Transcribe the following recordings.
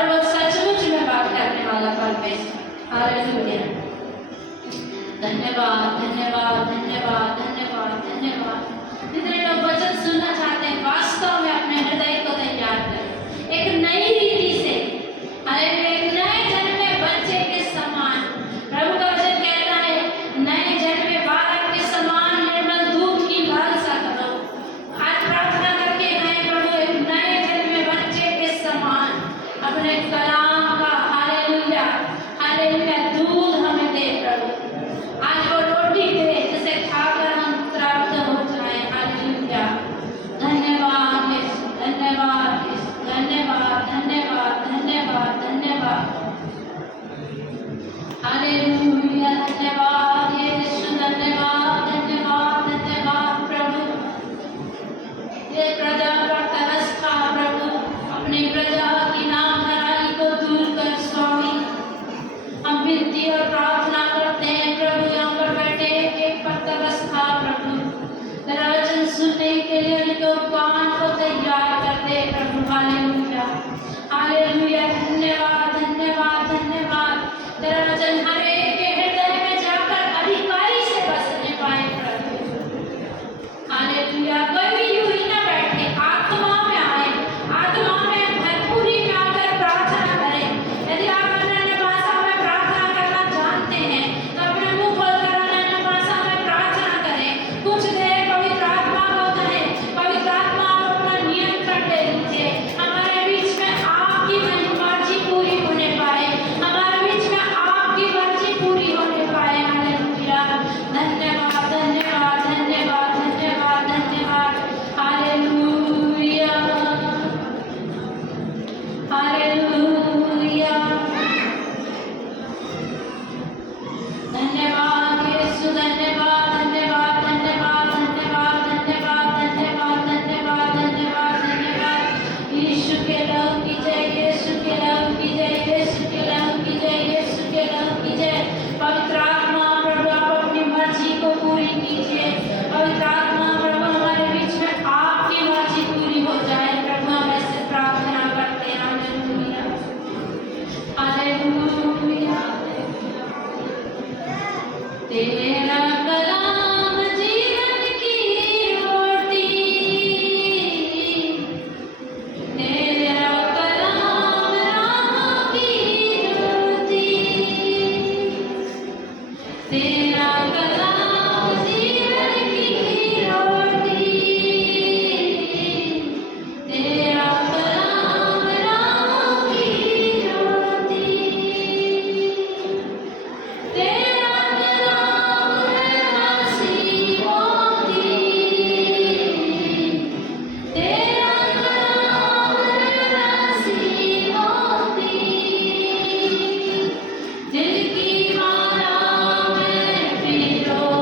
और वो सचमुच में बात करने वाला परमेश्वर। हालेलुया। धन्यवाद धन्यवाद धन्यवाद धन्यवाद धन्यवाद। जितने लोग वचन सुनना चाहते हैं वास्तव में अपने हृदय को तैयार करें एक नई रीति से, हालेलुया, एक नए जन्मे बच्चे के समान। प्रभु का वचन कहता है नए जन्मे बालक के समान निर्मल दूध की लालसा करो। आज प्रार्थना करके नए प्रभु एक नए जन्मे बच्चे के समान अपने कलाम का, हालेलुया हालेलुया, दूध हमें दे प्रभु। आज वो रोटी दे जिसे खाकर हम तृप्त हो जाएं। हालेलुया। धन्यवाद यीशु, धन्यवाद यीशु, धन्यवाद धन्यवाद धन्यवाद धन्यवाद। हालेलुया। धन्यवाद यीशु, धन्यवाद धन्यवाद धन्यवाद प्रभु। ये प्रजा पर तरस खा प्रभु, अपनी प्रजा की नामधराई को दूर कर स्वामी। हम विनती और प्रार्थना करते हैं प्रभु, यहाँ पर बैठे एक पर तरस खा प्रभु, तेरा वचन सुनने के लिए उनके कान को तैयार कर दे प्रभु। Hallelujah hallelujah. धन्यवाद धन्यवाद धन्यवाद। तेरा वचन हर एक के हृदय में जाकर अधिकारी से बसने पाए प्रभु। हालेलुया। कोई भी यूं ही ना बैठे, आत्मा में आए, आत्मा में भरपूरी में आकर प्रार्थना करें। यदि आप अन्य भाषा में प्रार्थना करना जानते हैं तो अपने मुंह खोलकर अन्य भाषा में प्रार्थना करें। कुछ देर पवित्र आत्मा को कहें, पवित्र आत्मा को अपना नियंत्रण ले लीजिए। हमारे बीच में आपकी मर्जी पूरी होने पाए, हमारे बीच में आपकी मर्जी पूरी होने पाए। हालेलुया। धन्यवाद धन्यवाद धन्यवाद धन्यवाद धन्यवाद। Hallelujah hallelujah. धन्यवाद यीशु, धन्यवाद धन्यवाद धन्यवाद धन्यवाद धन्यवाद धन्यवाद धन्यवाद धन्यवाद धन्यवाद। यीशु के लहू की जय, यीशु के लहू की जय, यीशु के लहू की जय, यीशु के लहू की जय। पवित्र आत्मा प्रभु आप अपनी मर्जी को पूरी कीजिए। पवित्र आत्मा प्रभु हमारे बीच में आपकी मर्जी पूरी हो जाए प्रभु, हम ऐसे प्रार्थना करते हैं। Hallelujah hallelujah. तेरा कलाम जीवन की रोटी, तेरा कलाम राह की ज्योति, तेरा कलाम जीवन की रोटी, तेरा कलाम राह की ज्योति, तेरा कलाम है हंसी मोती, तेरा कलाम है हंसी मोती, दिल की माला में पिरो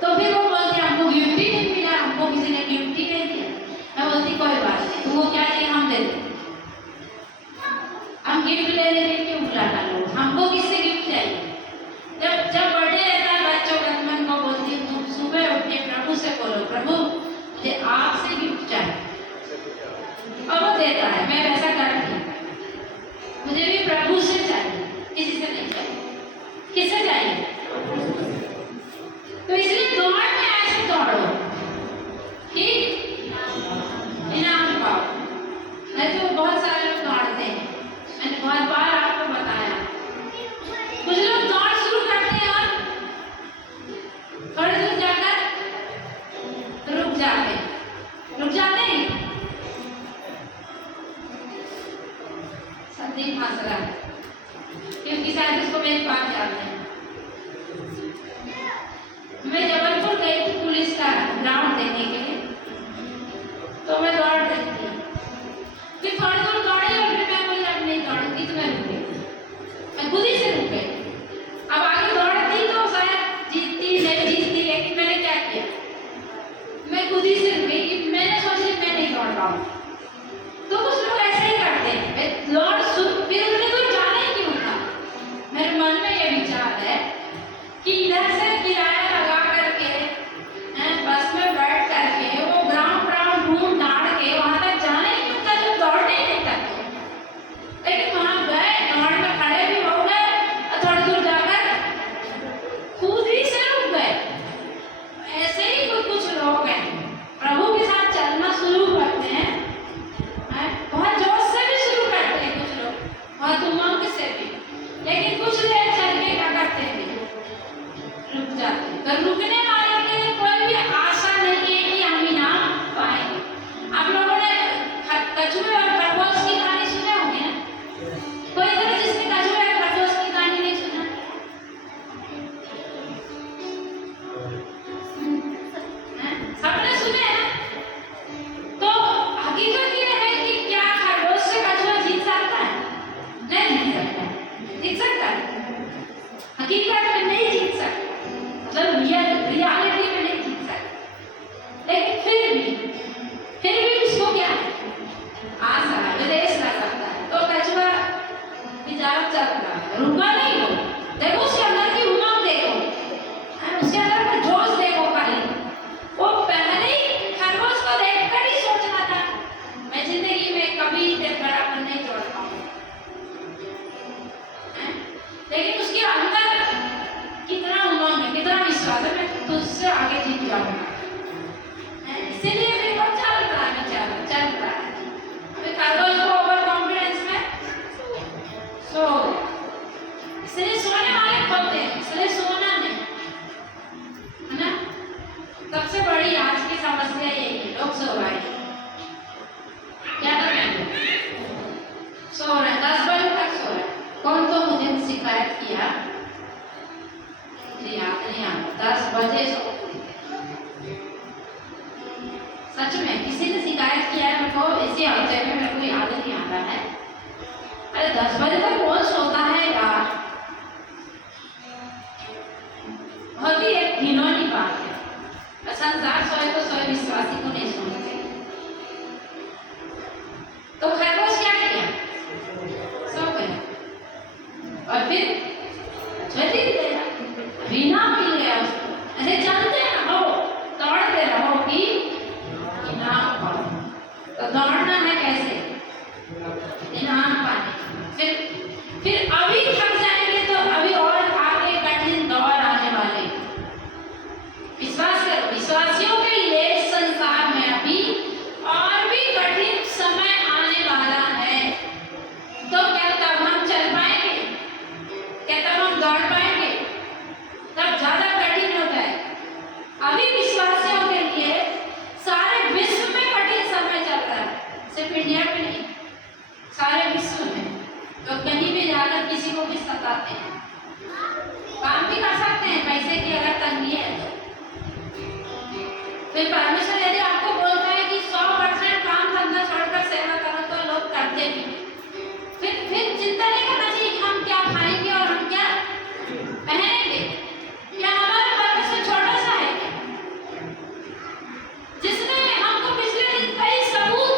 तो फिर वो बोलते हैं हमको गिफ्ट ही नहीं मिला, हमको किसी ने गिफ्ट ही नहीं दिया। मैं बोलती बोलती कोई बात नहीं, तुमको क्या चाहिए हम दे दें। हम गिफ्ट ले लेने क्यों बुलाना लोग, हमको किससे गिफ्ट चाहिए। जब बर्थडे रहता है बच्चों का, मन को बोलती हूँ तुम सुबह उठ के प्रभु से बोलो, प्रभु मुझे आपसे गिफ्ट चाहिए, और वो देता है। मैं वैसा करती हूँ, मुझे भी प्रभु से चाहिए, किसी से नहीं चाहिए। किससे चाहिए? तो इसलिए दौड़ में ऐसे दौड़ो कि इनाम पाओ। नहीं तो बहुत सारे लोग दौड़ते हैं, मैंने बहुत बार आपको बताया। कुछ लोग दौड़ शुरू करते हैं और थोड़ी दूर जाकर रुक जाते हैं। संदीप हंस रहा है क्योंकि शायद उसको मेरी बात याद है। मैं जबलपुर गई थी पुलिस का ग्राउंड देखने के लिए, तो मैं दौड़ रही थी, फिर थोड़ी दूर दौड़ी और फिर मैं बोली अब नहीं दौड़ूंगी, तो मैं रुक गई, मैं खुद ही से रुक गई। अब आगे दौड़ती तो शायद जीतती नहीं जीतती, लेकिन मैंने क्या किया, मैं खुद ही से रुक गई कि मैंने सोचा मैं नहीं दौड़ पाऊँ। तो कुछ लोग ऐसे ही करते हैं, दौड़ फिर उतने दूर जाना ही क्यों था। मेरे मन में ये विचार है कि इधर से किराया लगा करके बस में बैठ करके वो ग्राउंड ढूंढ डांड के वहां तक जाने ही क्यों था, जो दौड़ने ही नहीं करते। लेकिन वहां गए, दौड़ में खड़े भी हो गए और थोड़ी दूर जाकर खुद ही से रुक गए। ऐसे ही कुछ लोग हैं, प्रभु के साथ चलना शुरू करते हैं, बहुत जोश से भी शुरू करते हैं कुछ लोग, बहुत उमंग से भी, लेकिन कुछ देर चल के क्या करते हैं, रुक जाते हैं। तो रुकने वाले के लिए कोई भी आशा नहीं है कि हम इनाम पाएंगे। आप लोगों ने कछुए और खरगोश की कहानी सुने होंगे ना? कोई इधर जिसने कछुए और खरगोश की कहानी नहीं सुना? सबने सुने हैं। तो हकीकत ये है कि क्या खरगोश से कछुआ जीत सकता है? नहीं जीत सकता। जीत सकता है? हकीकत में नहीं जीत सकता, मतलब रियलिटी में नहीं जीत सकता। लेकिन फिर भी उसको क्या आशा है, विदेश कर सकता है। तो कछुआ बेचारा चल रहा है, रुका नहीं हो। देखो उसके अंदर की उमंग देखो, उसके अंदर का जोश देखो। खाली वो पहले ही खरगोश को देखकर ही सोचना था मैं जिंदगी में कभी इतने बड़ा नहीं जोड़ पाऊंगा, लेकिन उसके अंदर कितना उमंग है, कितना विश्वास है, मैं तुझसे आगे जीत जाऊंगा। इसीलिए मेरे को चल रहा है, चल रहा है। अभी खरगोश को ओवर कॉन्फिडेंस में सो, इसलिए सोने वाले खोते हैं, इसलिए सोना नहीं है ना। सबसे बड़ी आज की समस्या यही है, लोग सो रहे हैं। क्या कर रहे हैं? सो रहे हैं, 10 बजे तक सो रहे हैं। कौन तो मुझे शिकायत किया, मुझे याद नहीं आता, 10 बजे सो, सच में किसी ने शिकायत किया है मेरे को इसी हफ्ते में, मेरे को याद नहीं आता है। अरे 10 बजे तक कौन सोता है यार, बहुत ही एक घिनौनी बात है। संसार सोए तो सोए, विश्वासी को नहीं सोना चाहिए। तो खरगोश क्या किया, सो गया और फिर छठी गया, बिना मिल गया उसको। ऐसे चलते रहो, दौड़ते रहो कि इनाम पाओ। तो दौड़ना है कैसे, इनाम पाने। फिर अभी थक जाएंगे तो अभी और आगे कठिन दौर आने वाले। विश्वास करो, विश्वासियों के लिए संसार में अभी और भी कठिन समय आने वाला है। तो क्या तब हम चल पाएंगे? क्या तब हम दौड़ पाएंगे? तब ज्यादा कठिन हो जाए। अभी विश्वासियों के लिए सारे विश्व में कठिन समय चल रहा है, सिर्फ इंडिया में नहीं, सारे विश्व में। तो कहीं भी जाकर किसी को भी सताते हैं, काम भी कर सकते हैं, पैसे की अगर तंगी है तो। फिर परमेश्वर यदि आपको बोलता है कि 100% काम धंधा छोड़कर सेवा करो, तो लोग करते भी। फिर चिंता नहीं करना चाहिए कि हम क्या खाएंगे और हम क्या पहनेंगे, क्या हमारा परमेश्वर छोटा सा है? जिसने हमको पिछले दिन कई सबूत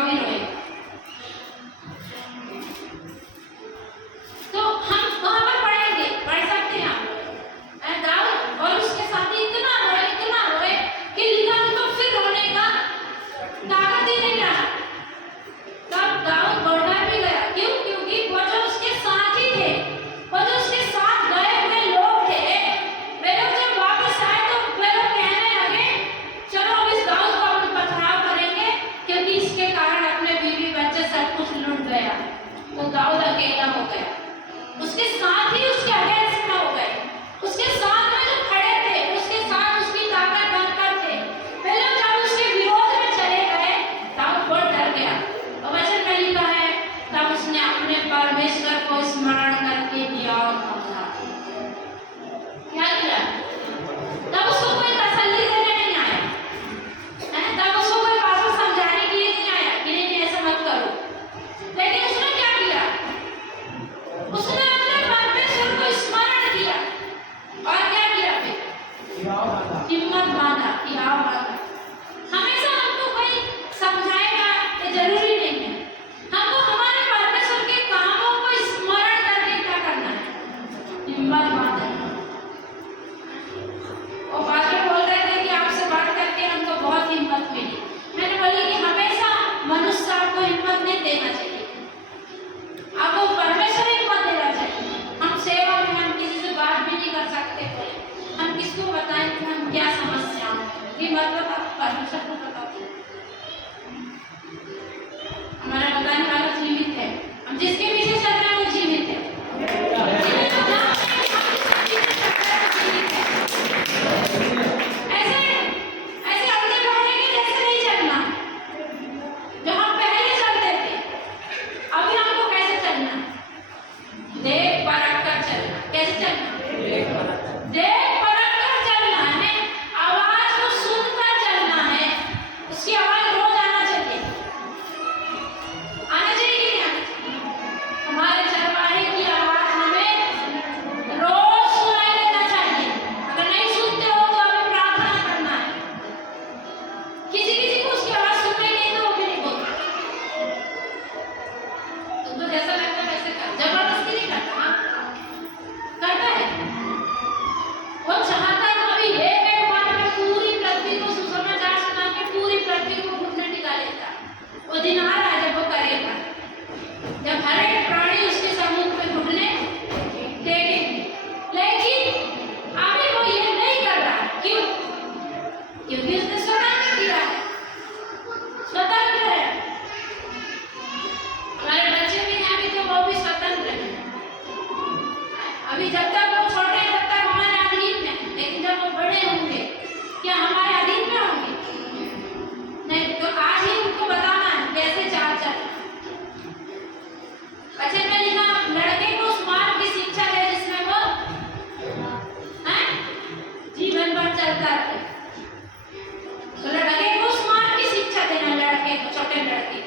गाँव भी रोएगा। तो हम वहाँ पर पढ़ेंगे, पढ़ सकते हैं आप दाऊद और उसके साथी इतना रोए कि लिखा उनको फिर रोने का ताकत ही नहीं रहा। तब दाऊद बढ़कर भी गया। क्यों? क्योंकि वो जो उसके साथी थे, वो जो उसके साथ गए हुए लोग थे, वे लोग जब वापस आए तो वे लोग कहने लगे चलो अब इस दाऊद को हम पथराव करेंगे, क्योंकि इसके कारण अपने बीवी बच्चे सब कुछ लूट गया। तो दाऊद अकेला हो गया, उसके साथ ही उसके अगेंस्ट में हो गए, उसके साथ में जो खड़े थे, उसके साथ उसकी ताकत बनकर थे, वे लोग जब उसके विरोध में चले गए, दाऊद बहुत डर गया। और वचन में लिखा है तब उसने अपने परमेश्वर को स्मरण करके दिया मांगा। क्या किया? तब उसको कोई तसल्ली देने नहीं आया, तब उसको कोई बात समझाने के लिए नहीं आया कि नहीं ऐसा मत करो। लेकिन उसने क्या किया? उसने अपने परमेश्वर को स्मरण किया और क्या किया? फिर हिम्मत बांधा कि आओ बांधा। हमेशा हमको कोई समझाएगा ये जरूरी नहीं है, हमको हमारे परमेश्वर के कामों को स्मरण करके क्या करना है? हिम्मत बांधना। वो बातें बोल रहे थे कि आपसे बात करके हमको बहुत हिम्मत मिली। मैंने बोली कि हमेशा मनुष्य आपको हिम्मत नहीं देना चाहिए, आपको परमेश्वर हिम्मत देना चाहिए। हम सेवा में हम किसी से बात भी नहीं कर सकते, हम किसको बताएं कि हम क्या समस्या है, ये मतलब आप परमेश्वर को बताओ। हमारा बताने वाला जीवित है, हम जिसके पीछे चल रहे हैं वो जीवित है। ऐसे ऐसे अगले पहले के जैसे नहीं चलना जो हम पहले चलते थे। अभी हमको कैसे चलना? देख परख कर चलना। कैसे चलना? देख परख कर चलना है, आवाज को सुनकर चलना है। उसकी आवाज रोज आना चाहिए, आना चाहिए कि नहीं आना चाहिए? हमारे चरवाहे की आवाज हमें रोज सुनाई देना चाहिए। अगर नहीं सुनते हो तो हमें प्रार्थना करना है। किसी किसी को उसकी आवाज सुननी नहीं तो वो भी नहीं बोलता। तुमको जैसा लगता है वैसे कर, जबरदस्ती नहीं करता। हाँ करता है, वो चाहता है अभी एक बार में पूरी पृथ्वी को सुसमाचार सुना के पूरी पृथ्वी को घुटने टिका लेता। वो दिन आ रहा है जब वो करेगा, जब हर एक प्राणी उसके सम्मुख में घुटने टेकेंगे। लेकिन अभी वो ये नहीं कर रहा। क्यों? क्योंकि उसने स्वतंत्र किया है, स्वतंत्र है। हमारे बच्चे भी हैं, अभी तो वो भी स्वतंत्र है। अभी जब तक वो छोटे हैं तब तक हमारे अधीन में, लेकिन जब वो बड़े होंगे क्या हमारे अधीन में होंगे? नहीं। तो आज ही उनको बताना है कैसे चाल चलना। बच्चे में लिखा लड़के को उस मार्ग की शिक्षा दे जिसमें वो जीवन भर चलता रहे। तो लड़के को उस मार्ग की शिक्षा देना, लड़के को, छोटे लड़के।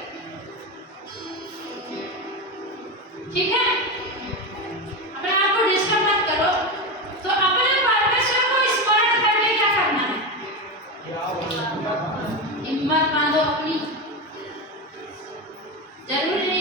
ठीक है, अपने आप को डिस्टर्ब मत करो। तो अपने परमेश्वर को स्मरण करके क्या करना है? हिम्मत बांधो अपनी। जरूरी